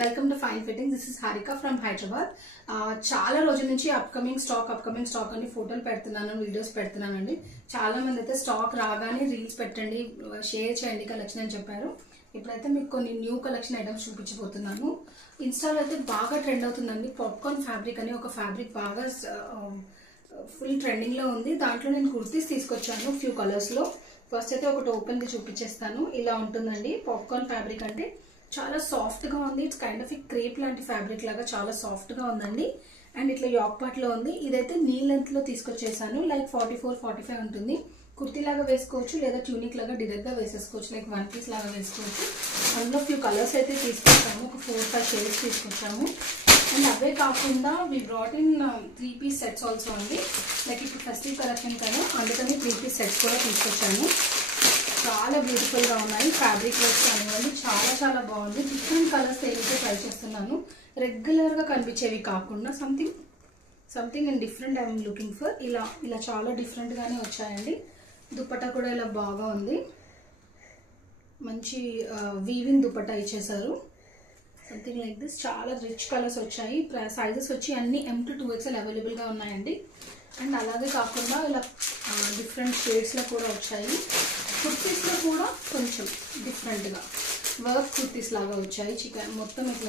Welcome to fine fitting. This is Harika from Hyderabad. చాలా రోజుల నుంచి అప్కమింగ్ స్టాక్ అని ఫోటోలు పెడుతున్నాను, వీడియోస్ పెడుతున్నానండి. చాలా మంది అయితే స్టాక్ రాగానే రీల్స్ పెట్టండి, షేర్ చేయండి కలెక్షన్ అని చెప్పారు. ఇప్పుడైతే మీకు కొన్ని న్యూ కలెక్షన్ ఐటమ్స్ చూపించబోతున్నాను. ఇన్స్టాలో అయితే బాగా ట్రెండ్ అవుతుందండి. పాప్కార్న్ ఫ్యాబ్రిక్ అని ఒక ఫ్యాబ్రిక్ బాగా ఫుల్ ట్రెండింగ్ లో ఉంది. దాంట్లో నేను కుర్తీస్ తీసుకొచ్చాను ఫ్యూ కలర్స్ లో. ఫస్ట్ అయితే ఒకటి ఓపెన్ గా చూపించేస్తాను. ఇలా ఉంటుందండి. పాప్కార్న్ ఫ్యాబ్రిక్ అంటే చాలా సాఫ్ట్ గా ఉంది. ఇట్స్ కైండ్ ఆఫ్ క్రేప్ లాంటి ఫ్యాబ్రిక్ లాగా చాలా సాఫ్ట్ గా ఉందండి. అండ్ ఇట్లా యాక్ పార్ట్ లో ఉంది. ఇదైతే నీ లెంత్ లో తీసుకొచ్చేసాను. లైక్ 44-45 ఉంటుంది. కుర్తీ లాగా వేసుకోవచ్చు, లేదా ట్యూనిక్ లాగా డైరెక్ట్ గా వేసేసుకోవచ్చు, లైక్ వన్ పీస్ లాగా వేసుకోవచ్చు. అందులో ఫ్యూ కలర్స్ అయితే తీసుకొచ్చాము. ఒక 4-5 షేడ్స్ తీసుకొచ్చాము. అండ్ అవే కాకుండా we brought in 3 piece sets also అండి. లైక్ ఇప్పుడు ఫెస్టివ్ కలెక్షన్ కదా, అందుకని 3 పీస్ సెట్స్ కూడా తీసుకొచ్చాను. చాలా బ్యూటిఫుల్ గా ఉన్నాయి. ఫ్యాబ్రిక్ వర్క్ కానివ్వండి, చాలా బాగుంది. డిఫరెంట్ కలర్స్ ఏదైతే ట్రై చేస్తున్నాను. రెగ్యులర్ గా కనిపించేవి కాకుండా something in different I'm looking for. ఇలా చాలా డిఫరెంట్ గానే వచ్చాయండి. దుపట్టా కూడా ఇలా బాగా ఉంది. మంచి వీవింగ్ దుపట్టా ఇచ్చేసారు. Something like this. చాలా రిచ్ కలర్స్ వచ్చాయి. సైజెస్ వచ్చి అన్ని M to 2XL అవైలబుల్ గా ఉన్నాయండి. అండ్ అలాగే కాకుండా ఇలా డిఫరెంట్ షేడ్స్ లో కూడా వచ్చాయి. కుర్తీస్ లో కూడా కొంచెం డిఫరెంట్ గా వర్క్ కుర్తీస్ లాగా వచ్చాయి. చికెన్ మొత్తం ఇట్లా